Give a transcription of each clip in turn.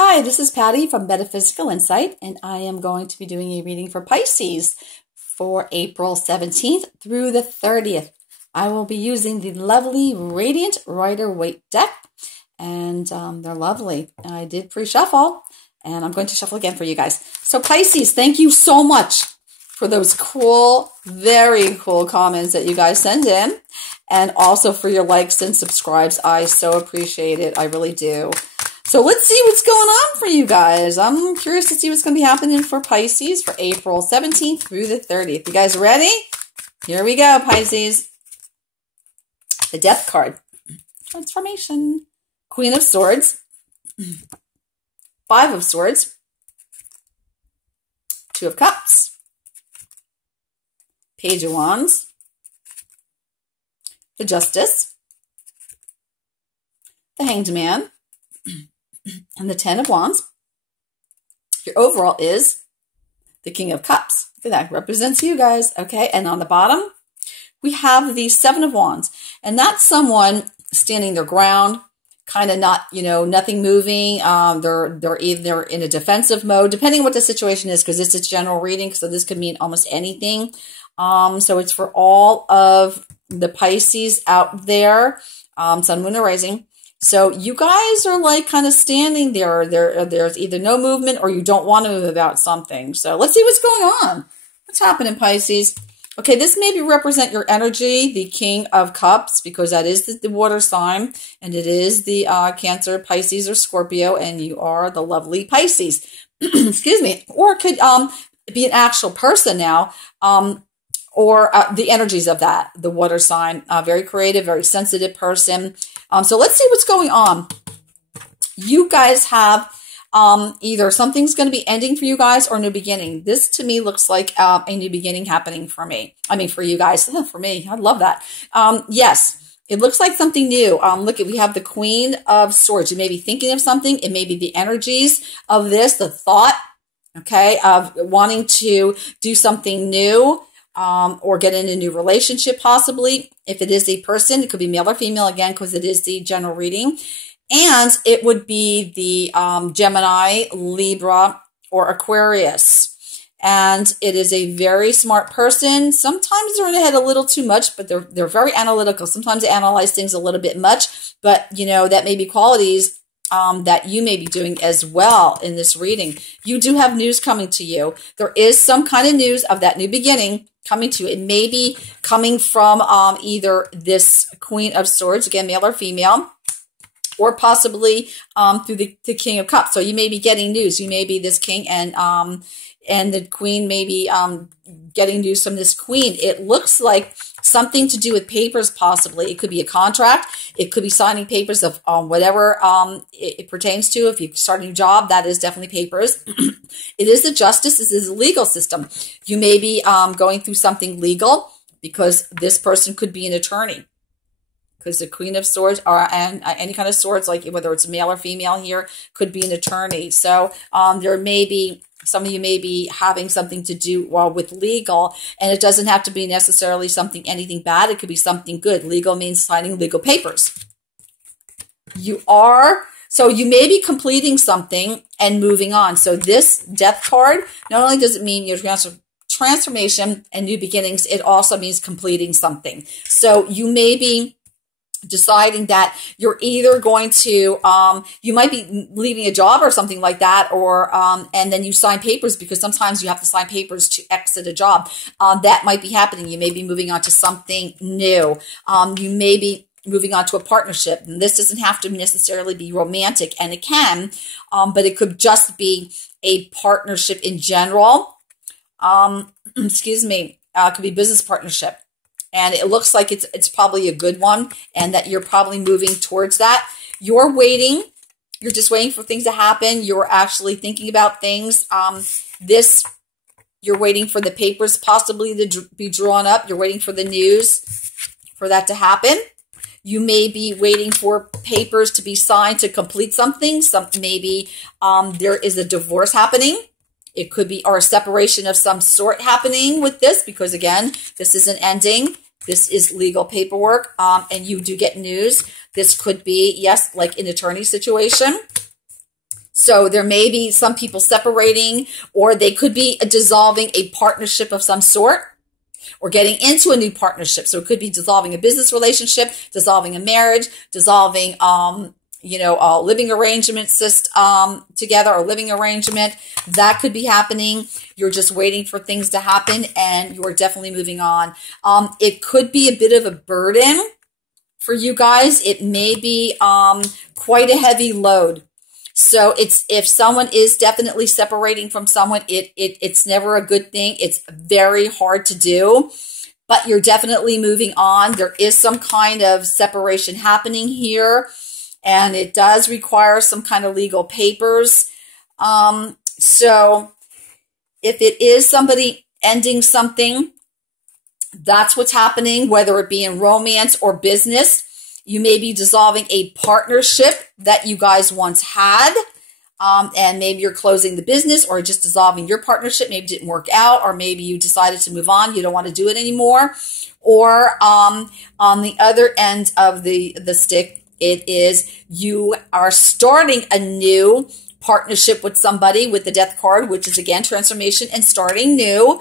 Hi, this is Patty from Metaphysical Insight, and I am going to be doing a reading for Pisces for April 17th through the 30th. I will be using the lovely Radiant Rider-Waite deck, and they're lovely. I did pre-shuffle, and I'm going to shuffle again for you guys. So Pisces, thank you so much for those cool, very cool comments that you guys send in, and also for your likes and subscribes. I so appreciate it. I really do. So let's see what's going on for you guys. I'm curious to see what's going to be happening for Pisces for April 17th through the 30th. You guys ready? Here we go, Pisces. The Death card. Transformation. Queen of Swords. 5 of Swords. 2 of Cups. Page of Wands. The Justice. The Hanged Man. And the 10 of Wands. Your overall is the King of Cups. Look at that. Represents you guys. Okay. And on the bottom, we have the 7 of Wands. And that's someone standing their ground, kind of not, nothing moving. They're either in a defensive mode, depending on what the situation is, because it's a general reading. So this could mean almost anything. So it's for all of the Pisces out there. Sun, Moon, and Rising. So you guys are like kind of standing there. There's either no movement or you don't want to move about something. So let's see what's going on. What's happening, Pisces? Okay, this maybe represent your energy, the King of Cups, because that is the water sign, and it is the Cancer, Pisces, or Scorpio, and you are the lovely Pisces. Excuse me. Or it could be an actual person now, or the energies of that, the water sign. Very creative, very sensitive person. So let's see what's going on. You guys have either something's going to be ending for you guys or a new beginning. This to me looks like a new beginning happening for me. I mean, for you guys. For me, I love that. Yes, it looks like something new. Look, we have the Queen of Swords. You may be thinking of something. It may be the energies of this, the thought, okay, of wanting to do something new. Or get in a new relationship, possibly. If it is a person, it could be male or female, again, because it is the general reading. And it would be the Gemini, Libra, or Aquarius. And it is a very smart person. Sometimes they're in their head a little too much, but they're very analytical. Sometimes they analyze things a little bit much, but, that may be qualities that you may be doing as well in this reading. You do have news coming to you. There is some kind of news of that new beginning coming to you. It may be coming from either this Queen of Swords, again, male or female, or possibly through the King of Cups. So you may be getting news. You may be this king, and the queen may be getting news from this queen. It looks like something to do with papers, possibly. It could be a contract. It could be signing papers of whatever it pertains to. If you start a new job, that is definitely papers. It is the justice. This is a legal system. You may be going through something legal because this person could be an attorney. Because the Queen of Swords, and any kind of swords, like whether it's male or female here, could be an attorney. So there may be, some of you may be having something to do with legal, and it doesn't have to be necessarily anything bad. It could be something good. Legal means signing legal papers. So you may be completing something and moving on. So this Death card, not only does it mean your transformation and new beginnings, it also means completing something. So you may be deciding that you're either going to, you might be leaving a job or something like that, or, and then you sign papers, because sometimes you have to sign papers to exit a job. That might be happening. You may be moving on to something new. You may be moving on to a partnership. And this doesn't have to necessarily be romantic, and it can, but it could just be a partnership in general. Excuse me. It could be business partnership. And it looks like it's probably a good one, and that you're probably moving towards that. You're waiting. You're just waiting for things to happen. You're actually thinking about things. You're waiting for the papers possibly to be drawn up. You're waiting for the news for that to happen. You may be waiting for papers to be signed to complete something. Maybe there is a divorce happening. It could be, or a separation of some sort happening with this, because again, this is an ending. This is legal paperwork, and you do get news. This could be, yes, like an attorney situation. So there may be some people separating, or they could be dissolving a partnership of some sort, or getting into a new partnership. So it could be dissolving a business relationship, dissolving a marriage, dissolving, a living arrangement together, or living arrangement. That could be happening. You're just waiting for things to happen, and you're definitely moving on. It could be a bit of a burden for you guys. It may be quite a heavy load. So if someone is definitely separating from someone, it's never a good thing. It's very hard to do, but you're definitely moving on. There is some kind of separation happening here, and it does require some kind of legal papers. So if it is somebody ending something, that's what's happening, whether it be in romance or business. You may be dissolving a partnership that you guys once had, and maybe you're closing the business, or just dissolving your partnership. Maybe it didn't work out, or maybe you decided to move on. You don't want to do it anymore. Or on the other end of the stick, it is you are starting a new partnership with somebody with the Death card, which is, again, transformation and starting new.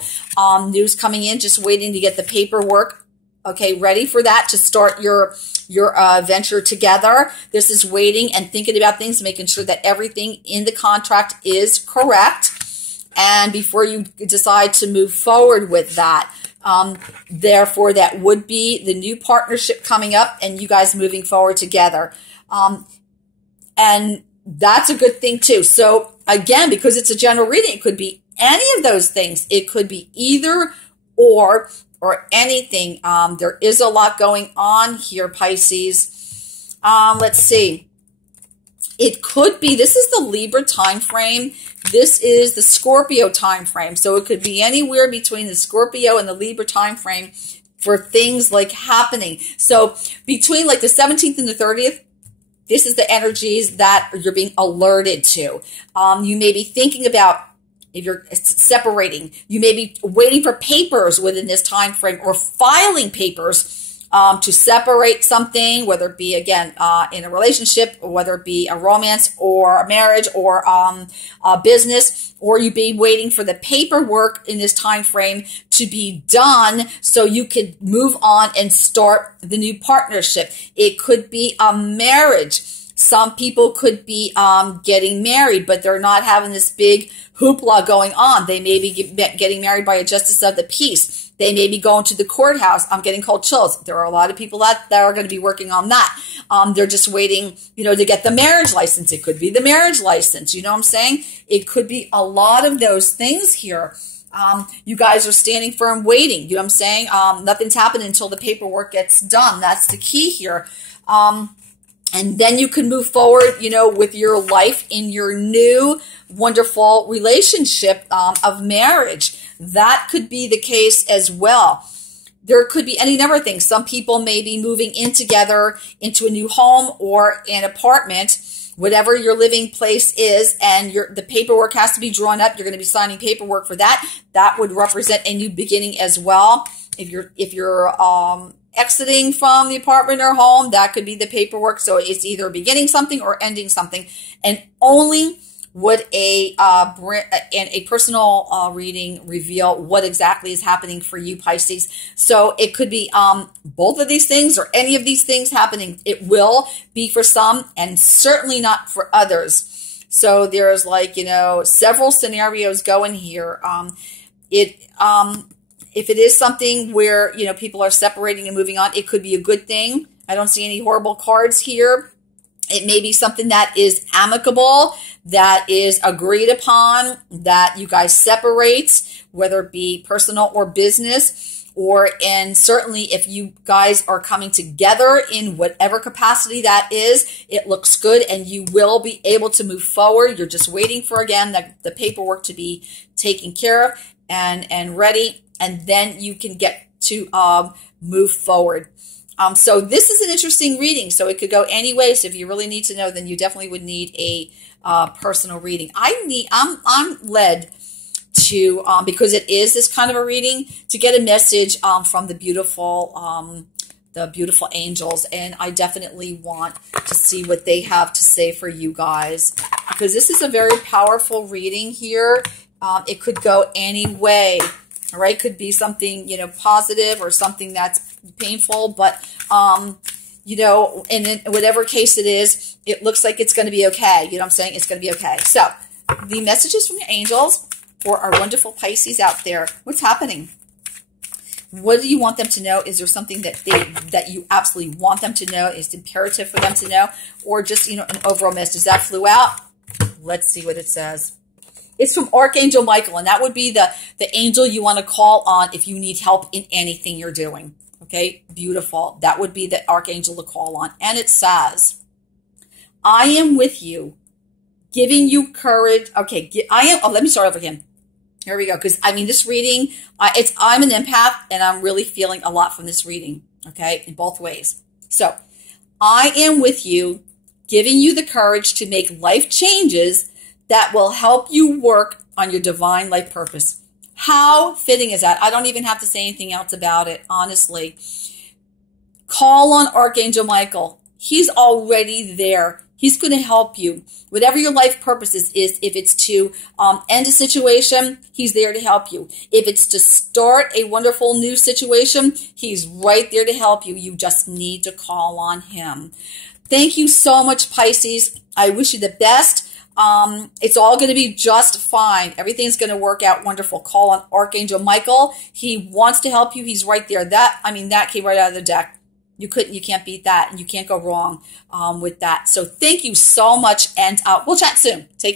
News coming in, just waiting to get the paperwork. Okay, ready for that, to start your venture together. This is waiting and thinking about things, making sure that everything in the contract is correct, and before you decide to move forward with that. Therefore, that would be the new partnership coming up, and you guys moving forward together. And that's a good thing too. So again, because it's a general reading, it could be any of those things. It could be either or anything. There is a lot going on here, Pisces. Let's see. It could be, this is the Libra time frame. This is the Scorpio time frame. So it could be anywhere between the Scorpio and the Libra time frame for things like happening. So between like the 17th and the 30th, this is the energies that you're being alerted to. You may be thinking about, if you're separating, you may be waiting for papers within this time frame, or filing papers to separate something, whether it be, again, in a relationship, or whether it be a romance or a marriage or a business, or you be waiting for the paperwork in this time frame to be done so you could move on and start the new partnership. It could be a marriage. Some people could be getting married, but they're not having this big hoopla going on. They may be getting married by a justice of the peace. They may be going to the courthouse. I'm getting cold chills. There are a lot of people that are going to be working on that. They're just waiting, to get the marriage license. It could be the marriage license. You know what I'm saying? It could be a lot of those things here. You guys are standing firm waiting. You know what I'm saying? Nothing's happening until the paperwork gets done. That's the key here. And then you can move forward, with your life in your new wonderful relationship of marriage. That could be the case as well. There could be any number of things. Some people may be moving in together into a new home or an apartment, whatever your living place is, and the paperwork has to be drawn up. You're going to be signing paperwork for that. That would represent a new beginning as well. If you're exiting from the apartment or home, that could be the paperwork. So it's either beginning something or ending something. And only would a personal reading reveal what exactly is happening for you, Pisces. So it could be both of these things or any of these things happening. It will be for some and certainly not for others. So there's several scenarios going here. If it is something where, people are separating and moving on, it could be a good thing. I don't see any horrible cards here. It may be something that is amicable, that is agreed upon, that you guys separate, whether it be personal or business, and certainly if you guys are coming together in whatever capacity that is, it looks good and you will be able to move forward. You're just waiting for, again, the paperwork to be taken care of and ready. And then you can get to move forward. So this is an interesting reading. So it could go any way. So if you really need to know, then you definitely would need a personal reading. I'm led to, because it is this kind of a reading, to get a message from the beautiful angels. And I definitely want to see what they have to say for you guys. because this is a very powerful reading here. It could go any way. All right, could be something, positive or something that's painful, but, and in whatever case it is, it looks like it's going to be okay. You know what I'm saying? It's going to be okay. So the messages from your angels for our wonderful Pisces out there. What's happening? What do you want them to know? Is there something that you absolutely want them to know? Is it imperative for them to know? Or just, an overall message that flew out? Let's see what it says. It's from Archangel Michael, and that would be the angel you want to call on if you need help in anything you're doing. Okay, beautiful. That would be the Archangel to call on. And it says, I am with you, giving you courage. Okay, let me start over again. Here we go, because, this reading, I'm an empath, and I'm really feeling a lot from this reading, okay, in both ways. So, I am with you, giving you the courage to make life changes that will help you work on your divine life purpose. How fitting is that? I don't even have to say anything else about it, honestly. Call on Archangel Michael. He's already there. He's going to help you. Whatever your life purpose is, if it's to end a situation, he's there to help you. If it's to start a wonderful new situation, he's right there to help you. You just need to call on him. Thank you so much, Pisces. I wish you the best. It's all going to be just fine. Everything's going to work out wonderful. Call on Archangel Michael. He wants to help you. He's right there. That came right out of the deck. You can't beat that, and you can't go wrong with that. So thank you so much, and we'll chat soon. Take care.